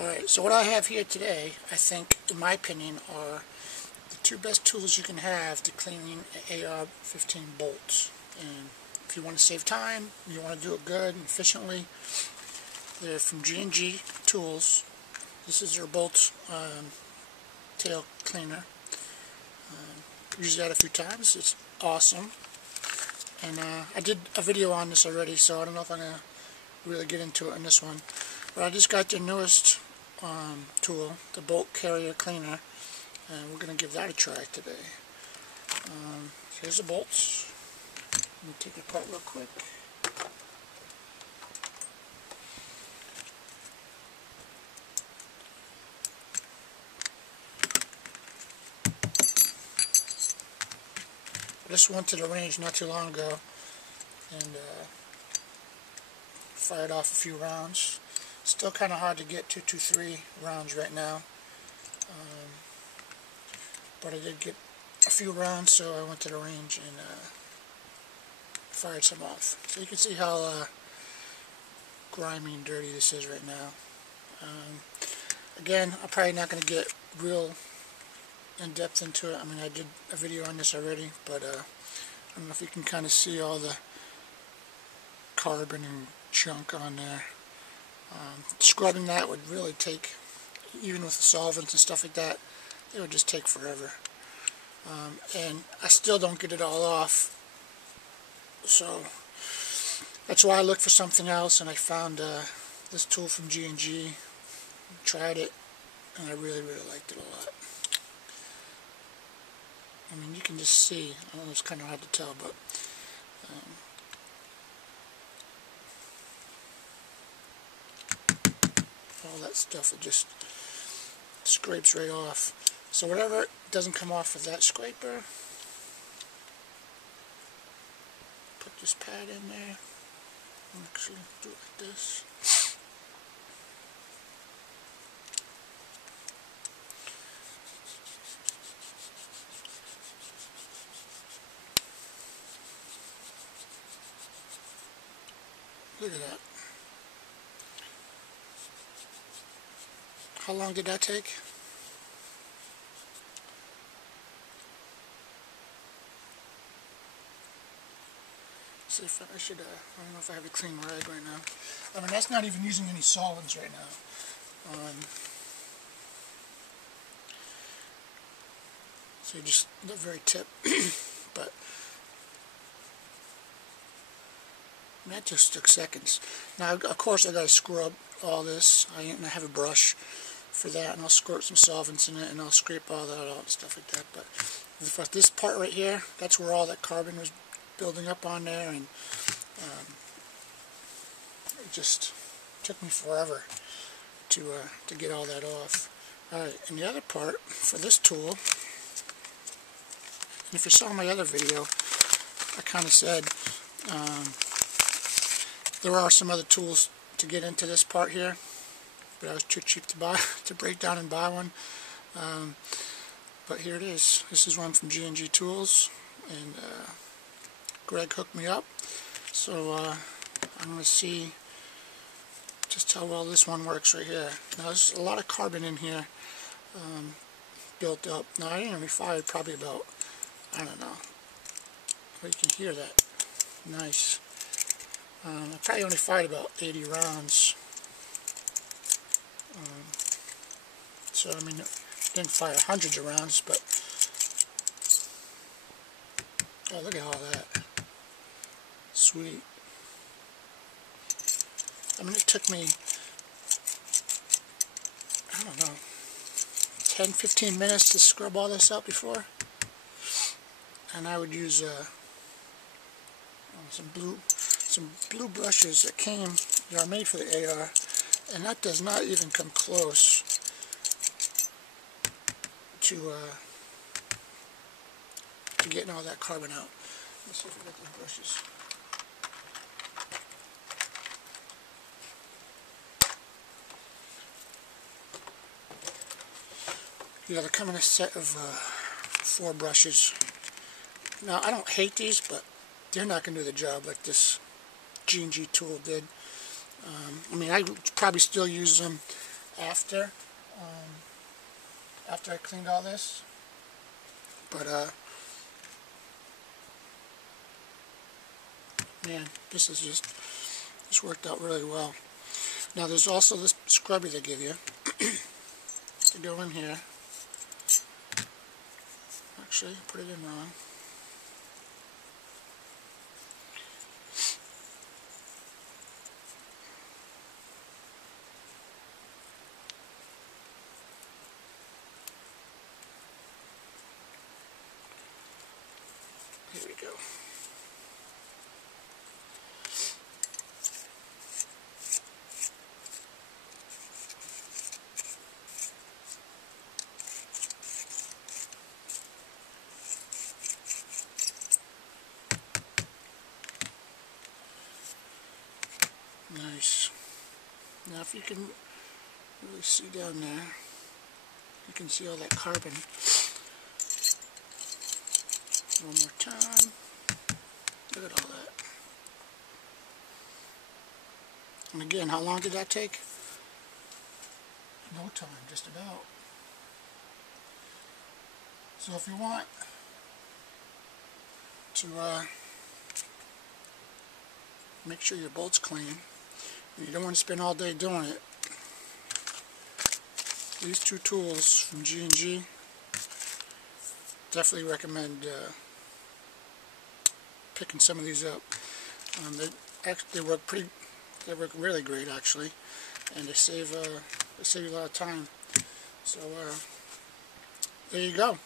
Alright, so what I have here today, I think, in my opinion, are the two best tools you can have to cleaning AR-15 bolts. And if you want to save time, you want to do it good and efficiently, they're from G&G Tools. This is their bolt tail cleaner. Used that a few times. It's awesome. And I did a video on this already, so I don't know if I'm going to really get into it in this one. But I just got their newest tool, the bolt carrier cleaner, and we're going to give that a try today. Here's the bolts. Let me take it apart real quick. I just went to the range not too long ago and fired off a few rounds. Still kind of hard to get 223 rounds right now, but I did get a few rounds, so I went to the range and fired some off. So you can see how grimy and dirty this is right now. Again, I'm probably not going to get real in depth into it. I mean, I did a video on this already, but I don't know if you can kind of see all the carbon and junk on there. Scrubbing that would really take, even with the solvents and stuff like that, it would just take forever. And I still don't get it all off, so that's why I looked for something else, and I found this tool from G&G, tried it, and I really liked it a lot. I mean, you can just see, I know it's kind of hard to tell, but all that stuff, it just scrapes right off. So whatever doesn't come off with that scraper, put this pad in there, actually do it like this. Look at that. How long did that take? See if I should, I don't know if I have a clean rag right now. I mean, that's not even using any solvents right now. So just the very tip, but that just took seconds. Now, of course, I got to scrub all this. I have a brush for that, and I'll squirt some solvents in it, and I'll scrape all that out and stuff like that. But this part right here, that's where all that carbon was building up on there, and it just took me forever to get all that off. Alright, and the other part for this tool, and if you saw my other video, I kind of said there are some other tools to get into this part here, but I was too cheap to buy, to break down and buy one. But here it is. This is one from G&G Tools, and Greg hooked me up. So I'm going to see just how well this one works right here. Now there's a lot of carbon in here built up. Now I only fired probably about, I don't know, well, you can hear that. Nice. I probably only fired about 80 rounds. So I mean, didn't fire hundreds of rounds, but oh, look at all that. Sweet. I mean, it took me, I don't know, 10-15 minutes to scrub all this out before, and I would use some blue brushes that are made for the AR, and that does not even come close to getting all that carbon out. Let's see if we got those brushes. Yeah, they come in a set of 4 brushes. Now, I don't hate these, but they're not going to do the job like this G&G tool did. I mean, I probably still use them after I cleaned all this, but man, this worked out really well. Now there's also this scrubby they give you to go in here. Actually, put it in wrong. Here we go. Nice. Now if you can really see down there, you can see all that carbon. One more time. Look at all that. And again, how long did that take? No time, just about. So if you want to make sure your bolt's clean, and you don't want to spend all day doing it, these two tools from G&G, definitely recommend picking some of these up. They work really great actually, and they save you a lot of time. So there you go.